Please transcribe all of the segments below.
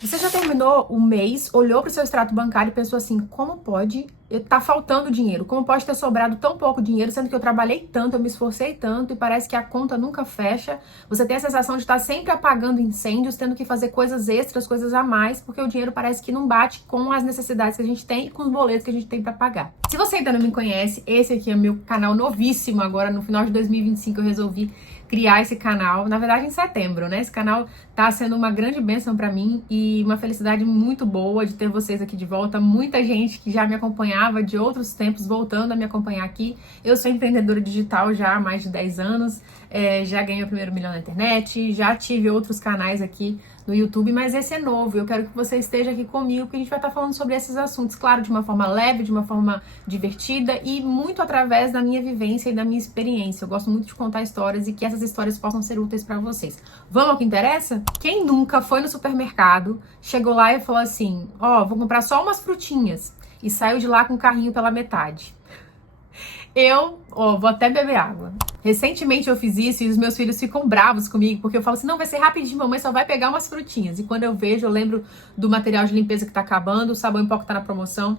Você já terminou o mês, olhou para o seu extrato bancário e pensou assim, como pode tá faltando dinheiro? Como pode ter sobrado tão pouco dinheiro, sendo que eu trabalhei tanto, eu me esforcei tanto e parece que a conta nunca fecha? Você tem a sensação de estar sempre apagando incêndios, tendo que fazer coisas extras, coisas a mais, porque o dinheiro parece que não bate com as necessidades que a gente tem e com os boletos que a gente tem para pagar. Se você ainda não me conhece, esse aqui é meu canal novíssimo. Agora, no final de 2025, eu resolvi criar esse canal, na verdade em setembro, né? Esse canal tá sendo uma grande bênção pra mim e uma felicidade muito boa de ter vocês aqui de volta. Muita gente que já me acompanhava de outros tempos voltando a me acompanhar aqui. Eu sou empreendedora digital já há mais de 10 anos, já ganhei o primeiro milhão na internet, já tive outros canais aqui no YouTube, mas esse é novo. Eu quero que você esteja aqui comigo, porque a gente vai estar falando sobre esses assuntos, claro, de uma forma leve, de uma forma divertida e muito através da minha vivência e da minha experiência. Eu gosto muito de contar histórias e que essas histórias possam ser úteis para vocês. Vamos ao que interessa? Quem nunca foi no supermercado, chegou lá e falou assim, vou comprar só umas frutinhas e saiu de lá com o carrinho pela metade? Vou até beber água. Recentemente eu fiz isso e os meus filhos ficam bravos comigo, porque eu falo assim, não, vai ser rapidinho, mamãe só vai pegar umas frutinhas. E quando eu vejo, eu lembro do material de limpeza que tá acabando, o sabão em pó que tá na promoção.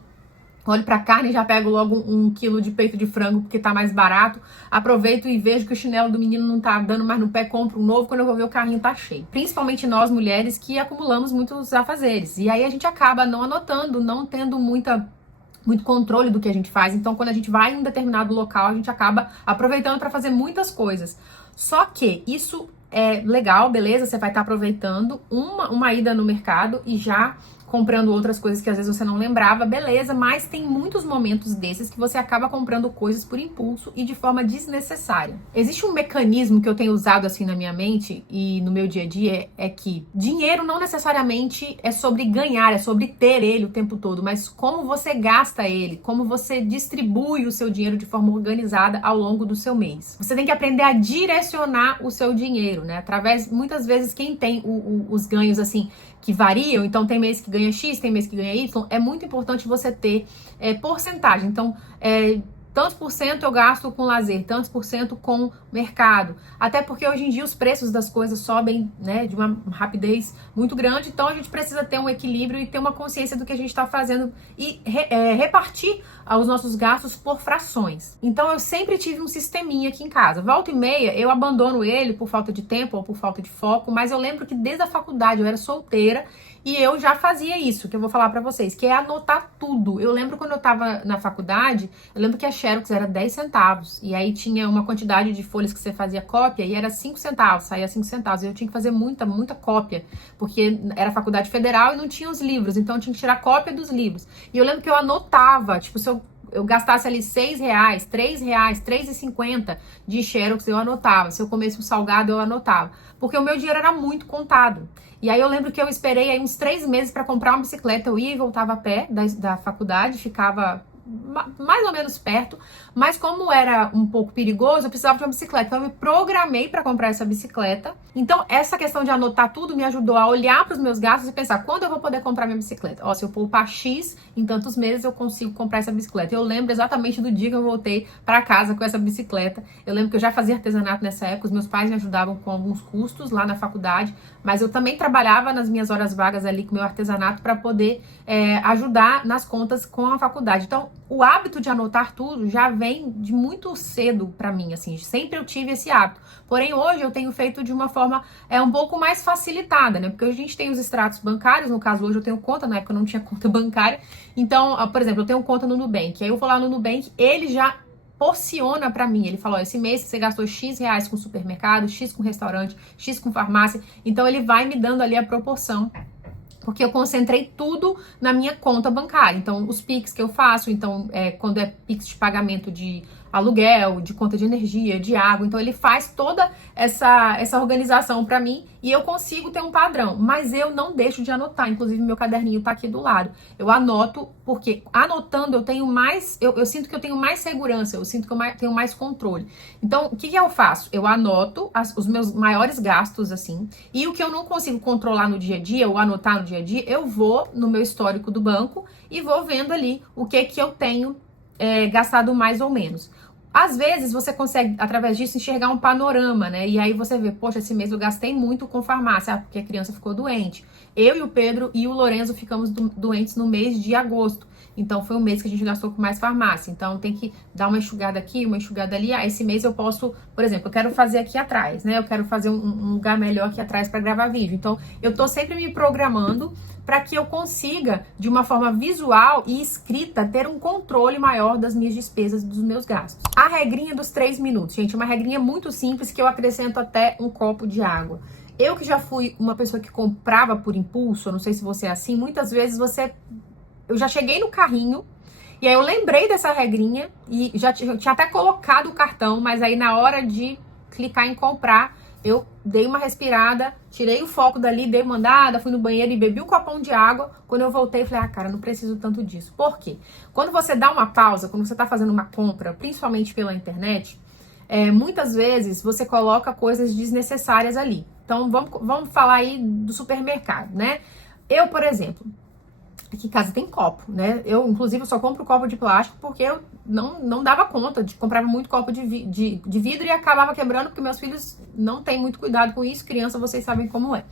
Olho pra carne e já pego logo 1 quilo de peito de frango, porque tá mais barato. Aproveito e vejo que o chinelo do menino não tá dando mais no pé, compro um novo. Quando eu vou ver, o carrinho tá cheio. Principalmente nós, mulheres, que acumulamos muitos afazeres. E aí a gente acaba não anotando, não tendo muito controle do que a gente faz. Então, quando a gente vai em um determinado local, a gente acaba aproveitando para fazer muitas coisas. Só que isso é legal, beleza? Você vai estar aproveitando uma ida no mercado e já comprando outras coisas que às vezes você não lembrava, beleza, mas tem muitos momentos desses que você acaba comprando coisas por impulso e de forma desnecessária. Existe um mecanismo que eu tenho usado assim na minha mente e no meu dia a dia, é que dinheiro não necessariamente é sobre ganhar, é sobre ter ele o tempo todo, mas como você gasta ele, como você distribui o seu dinheiro de forma organizada ao longo do seu mês. Você tem que aprender a direcionar o seu dinheiro, né? Através, muitas vezes, quem tem os ganhos assim, que variam, então tem mês que ganha X, tem mês que ganha Y, é muito importante você ter porcentagem. Então, tantos por cento eu gasto com lazer, tantos por cento com mercado. Até porque hoje em dia os preços das coisas sobem, né, de uma rapidez muito grande, então a gente precisa ter um equilíbrio e ter uma consciência do que a gente está fazendo e repartir os nossos gastos por frações. Então eu sempre tive um sisteminha aqui em casa. Volta e meia eu abandono ele por falta de tempo ou por falta de foco, mas eu lembro que desde a faculdade eu era solteira e eu já fazia isso, que eu vou falar pra vocês, que é anotar tudo. Eu lembro quando eu tava na faculdade, eu lembro que a Xerox era 10 centavos, e aí tinha uma quantidade de folhas que você fazia cópia, e era 5 centavos, saía 5 centavos, e eu tinha que fazer muita cópia, porque era faculdade federal e não tinha os livros, então eu tinha que tirar cópia dos livros. E eu lembro que eu anotava, tipo, se eu gastasse ali R$6, R$3, R$3,50 de Xerox, eu anotava. Se eu comesse um salgado, eu anotava. Porque o meu dinheiro era muito contado. E aí eu lembro que eu esperei aí uns 3 meses para comprar uma bicicleta. Eu ia e voltava a pé da faculdade, ficava mais ou menos perto, mas como era um pouco perigoso, eu precisava de uma bicicleta, então eu me programei para comprar essa bicicleta. Então essa questão de anotar tudo me ajudou a olhar para os meus gastos e pensar, quando eu vou poder comprar minha bicicleta? Se eu poupar X em tantos meses, eu consigo comprar essa bicicleta. Eu lembro exatamente do dia que eu voltei para casa com essa bicicleta. Eu lembro que eu já fazia artesanato nessa época, os meus pais me ajudavam com alguns custos lá na faculdade, mas eu também trabalhava nas minhas horas vagas ali com meu artesanato para poder ajudar nas contas com a faculdade. Então, o hábito de anotar tudo já vem de muito cedo para mim, assim, sempre eu tive esse hábito. Porém, hoje eu tenho feito de uma forma um pouco mais facilitada, né? Porque hoje a gente tem os extratos bancários, no caso hoje eu tenho conta, na época eu não tinha conta bancária. Então, por exemplo, eu tenho conta no Nubank, aí eu vou lá no Nubank, ele já porciona pra mim, ele falou, esse mês você gastou X reais com supermercado, X com restaurante, X com farmácia, então ele vai me dando ali a proporção, porque eu concentrei tudo na minha conta bancária. Então, os Pix que eu faço, então, quando é Pix de pagamento de aluguel, de conta de energia, de água, então ele faz toda essa organização para mim e eu consigo ter um padrão, mas eu não deixo de anotar, inclusive meu caderninho tá aqui do lado. Eu anoto, porque anotando eu tenho mais, eu sinto que eu tenho mais segurança, eu sinto que eu tenho mais controle. Então, o que eu faço? Eu anoto os meus maiores gastos, assim, e o que eu não consigo controlar no dia a dia, ou anotar no dia a dia, eu vou no meu histórico do banco e vou vendo ali o que eu tenho gastado mais ou menos. Às vezes você consegue, através disso, enxergar um panorama, né? E aí você vê, poxa, esse mês eu gastei muito com farmácia, porque a criança ficou doente. Eu e o Pedro e o Lorenzo ficamos doentes no mês de agosto. Então foi um mês que a gente gastou com mais farmácia. Então tem que dar uma enxugada aqui, uma enxugada ali. Ah, esse mês eu posso, por exemplo, eu quero fazer aqui atrás, né? Eu quero fazer um lugar melhor aqui atrás para gravar vídeo. Então eu tô sempre me programando para que eu consiga, de uma forma visual e escrita, ter um controle maior das minhas despesas, dos meus gastos. A regrinha dos 3 minutos, gente, é uma regrinha muito simples que eu acrescento até um copo de água. Eu que já fui uma pessoa que comprava por impulso, eu não sei se você é assim, muitas vezes eu já cheguei no carrinho e aí eu lembrei dessa regrinha e eu tinha até colocado o cartão, mas aí na hora de clicar em comprar, eu dei uma respirada, tirei o foco dali, dei uma andada, fui no banheiro e bebi um copão de água. Quando eu voltei, eu falei, cara, não preciso tanto disso. Por quê? Quando você dá uma pausa, quando você tá fazendo uma compra, principalmente pela internet, muitas vezes você coloca coisas desnecessárias ali. Então, vamos falar aí do supermercado, né? Eu, por exemplo, aqui em casa tem copo, né? Eu, inclusive, só compro copo de plástico porque eu não dava conta de comprava muito copo de vidro e acabava quebrando porque meus filhos não têm muito cuidado com isso. Criança, vocês sabem como é.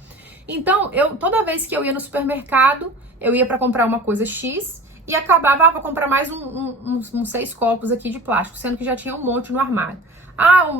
Então, toda vez que eu ia no supermercado, eu ia para comprar uma coisa X e acabava, vou comprar mais uns 6 copos aqui de plástico, sendo que já tinha um monte no armário.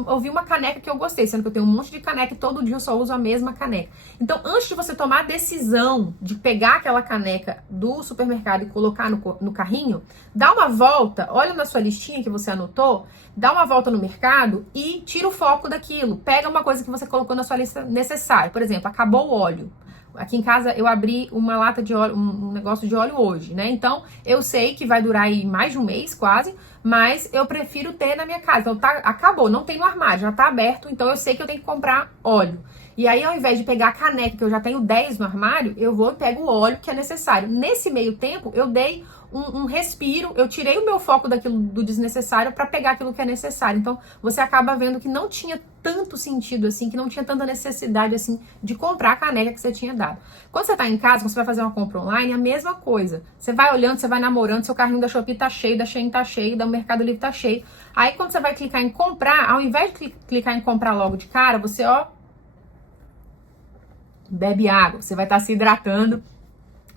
Eu vi uma caneca que eu gostei, sendo que eu tenho um monte de caneca e todo dia eu só uso a mesma caneca. Então, antes de você tomar a decisão de pegar aquela caneca do supermercado e colocar no carrinho, dá uma volta, olha na sua listinha que você anotou, dá uma volta no mercado e tira o foco daquilo. Pega uma coisa que você colocou na sua lista necessária. Por exemplo, acabou o óleo. Aqui em casa eu abri uma lata de óleo, um negócio de óleo hoje, né? Então, eu sei que vai durar aí mais de um mês quase, mas eu prefiro ter na minha casa. Então, acabou, não tem no armário, já tá aberto, então eu sei que eu tenho que comprar óleo. E aí, ao invés de pegar a caneca, que eu já tenho 10 no armário, eu vou e pego o óleo que é necessário. Nesse meio tempo, eu dei um respiro, eu tirei o meu foco daquilo do desnecessário para pegar aquilo que é necessário. Então, você acaba vendo que não tinha tanto sentido assim, que não tinha tanta necessidade assim de comprar a caneca que você tinha dado. Quando você tá em casa, quando você vai fazer uma compra online, é a mesma coisa. Você vai olhando, você vai namorando, seu carrinho da Shopee tá cheio, da Shein tá cheio, da Mercado Livre tá cheio. Aí, quando você vai clicar em comprar, ao invés de clicar em comprar logo de cara, você, bebe água, você vai estar se hidratando,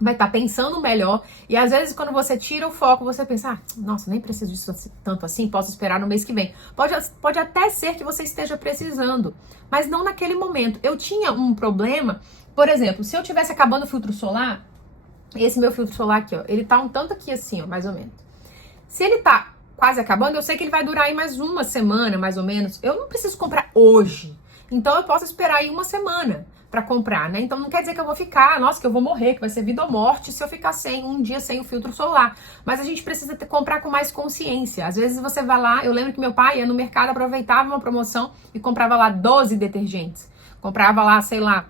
vai estar pensando melhor. E às vezes quando você tira o foco, você pensa, nossa, nem preciso disso tanto assim, posso esperar no mês que vem. Pode até ser que você esteja precisando, mas não naquele momento. Eu tinha um problema, por exemplo, se eu tivesse acabando o filtro solar, esse meu filtro solar aqui, ele tá um tanto aqui assim, mais ou menos. Se ele tá quase acabando, eu sei que ele vai durar aí mais uma semana, mais ou menos. Eu não preciso comprar hoje. Então eu posso esperar aí uma semana para comprar, né? Então não quer dizer que eu vou ficar, nossa, que eu vou morrer, que vai ser vida ou morte se eu ficar um dia sem o filtro solar. Mas a gente precisa comprar com mais consciência. Às vezes você vai lá, eu lembro que meu pai ia no mercado, aproveitava uma promoção e comprava lá 12 detergentes. Comprava lá, sei lá,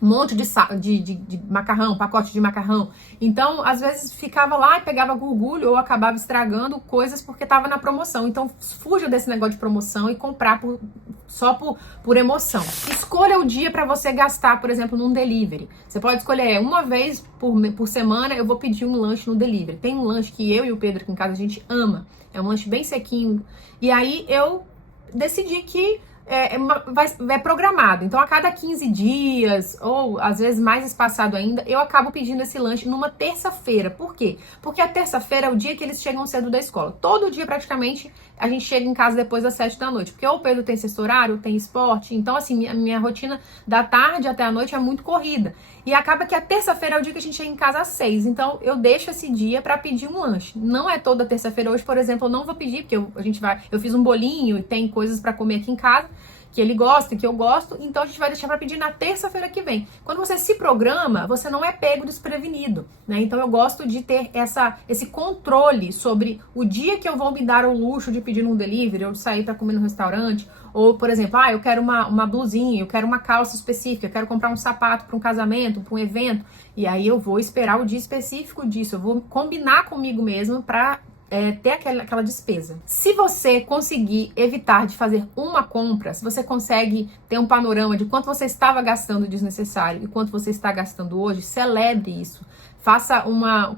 um monte de macarrão, pacote de macarrão. Então, às vezes, ficava lá e pegava gorgulho ou acabava estragando coisas porque estava na promoção. Então, fuja desse negócio de promoção e comprar só por emoção. Escolha o dia para você gastar, por exemplo, num delivery. Você pode escolher uma vez por semana, eu vou pedir um lanche no delivery. Tem um lanche que eu e o Pedro aqui em casa a gente ama. É um lanche bem sequinho. E aí, eu decidi que é programado. Então, a cada 15 dias, ou às vezes mais espaçado ainda, eu acabo pedindo esse lanche numa terça-feira. Por quê? Porque a terça-feira é o dia que eles chegam cedo da escola. Todo dia, praticamente, a gente chega em casa depois das 7 da noite. Porque ou o Pedro tem sexto horário, tem esporte. Então, assim, minha rotina da tarde até a noite é muito corrida. E acaba que a terça-feira é o dia que a gente chega em casa às 6. Então, eu deixo esse dia para pedir um lanche. Não é toda terça-feira. Hoje, por exemplo, eu não vou pedir, porque eu fiz um bolinho e tem coisas para comer aqui em casa que ele gosta, que eu gosto, então a gente vai deixar para pedir na terça-feira que vem. Quando você se programa, você não é pego desprevenido, né? Então eu gosto de ter esse controle sobre o dia que eu vou me dar o luxo de pedir um delivery, ou de sair para comer no restaurante, ou, por exemplo, eu quero uma blusinha, eu quero uma calça específica, eu quero comprar um sapato para um casamento, para um evento, e aí eu vou esperar o dia específico disso, eu vou combinar comigo mesmo para ter aquela despesa. Se você conseguir evitar de fazer uma compra, se você consegue ter um panorama de quanto você estava gastando desnecessário e quanto você está gastando hoje, celebre isso. faça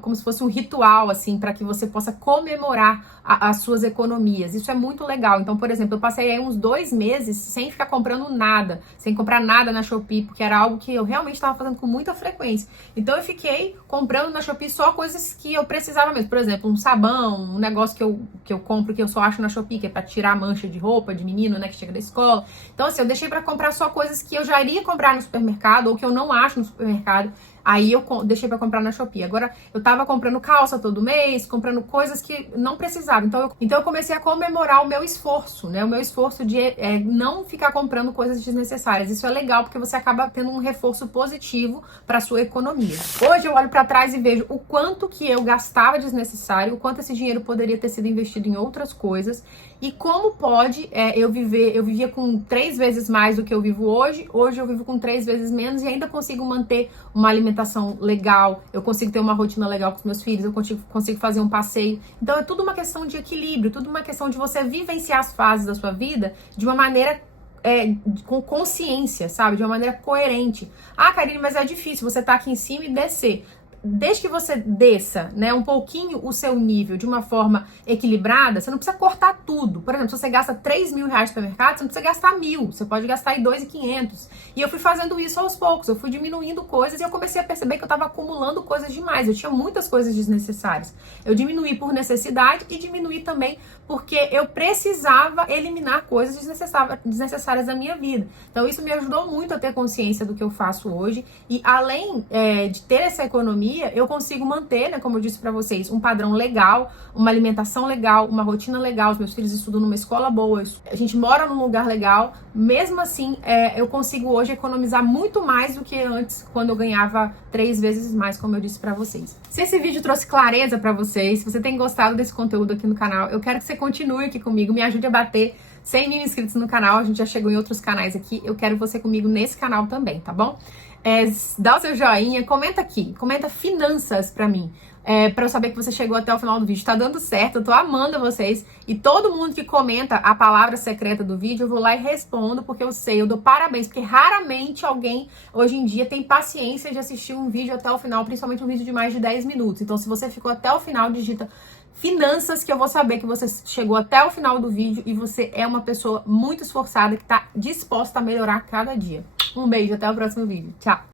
como se fosse um ritual, assim, para que você possa comemorar as suas economias. Isso é muito legal. Então, por exemplo, eu passei aí uns 2 meses sem ficar comprando nada, sem comprar nada na Shopee, porque era algo que eu realmente estava fazendo com muita frequência. Então, eu fiquei comprando na Shopee só coisas que eu precisava mesmo. Por exemplo, um sabão, um negócio que eu compro, que eu só acho na Shopee, que é para tirar a mancha de roupa de menino, né, que chega da escola. Então, assim, eu deixei para comprar só coisas que eu já iria comprar no supermercado ou que eu não acho no supermercado. Aí eu deixei pra comprar na Shopee. Agora eu tava comprando calça todo mês, comprando coisas que não precisava. Então eu comecei a comemorar o meu esforço, né? O meu esforço de não ficar comprando coisas desnecessárias. Isso é legal porque você acaba tendo um reforço positivo pra sua economia. Hoje eu olho pra trás e vejo o quanto que eu gastava desnecessário, o quanto esse dinheiro poderia ter sido investido em outras coisas. E como pode eu vivia com 3 vezes mais do que eu vivo hoje eu vivo com 3 vezes menos e ainda consigo manter uma alimentação legal, eu consigo ter uma rotina legal com os meus filhos, eu consigo fazer um passeio. Então é tudo uma questão de equilíbrio, tudo uma questão de você vivenciar as fases da sua vida de uma maneira com consciência, sabe? De uma maneira coerente. Ah, Karine, mas é difícil você tá aqui em cima e descer. Desde que você desça, né, um pouquinho o seu nível de uma forma equilibrada, você não precisa cortar tudo. Por exemplo, se você gasta 3 mil reais no supermercado, você não precisa gastar 1.000, você pode gastar aí 2.500. E eu fui fazendo isso aos poucos, eu fui diminuindo coisas e eu comecei a perceber que eu estava acumulando coisas demais. Eu tinha muitas coisas desnecessárias. Eu diminuí por necessidade e diminuí também porque eu precisava eliminar coisas desnecessárias da minha vida. Então isso me ajudou muito a ter consciência do que eu faço hoje e além de ter essa economia, eu consigo manter, né, como eu disse pra vocês, um padrão legal, uma alimentação legal, uma rotina legal, os meus filhos estudam numa escola boa, a gente mora num lugar legal, mesmo assim, eu consigo hoje economizar muito mais do que antes, quando eu ganhava 3 vezes mais, como eu disse pra vocês. Se esse vídeo trouxe clareza pra vocês, se você tem gostado desse conteúdo aqui no canal, eu quero que você continue aqui comigo, me ajude a bater 100 mil inscritos no canal, a gente já chegou em outros canais aqui, eu quero você comigo nesse canal também, tá bom? Dá o seu joinha, comenta aqui, comenta finanças pra mim, pra eu saber que você chegou até o final do vídeo. Tá dando certo, eu tô amando vocês. E todo mundo que comenta a palavra secreta do vídeo, eu vou lá e respondo, porque eu sei, eu dou parabéns, porque raramente alguém, hoje em dia, tem paciência de assistir um vídeo até o final, principalmente um vídeo de mais de 10 minutos. Então, se você ficou até o final, digita finanças, que eu vou saber que você chegou até o final do vídeo e você é uma pessoa muito esforçada, que tá disposta a melhorar cada dia. Um beijo, até o próximo vídeo. Tchau!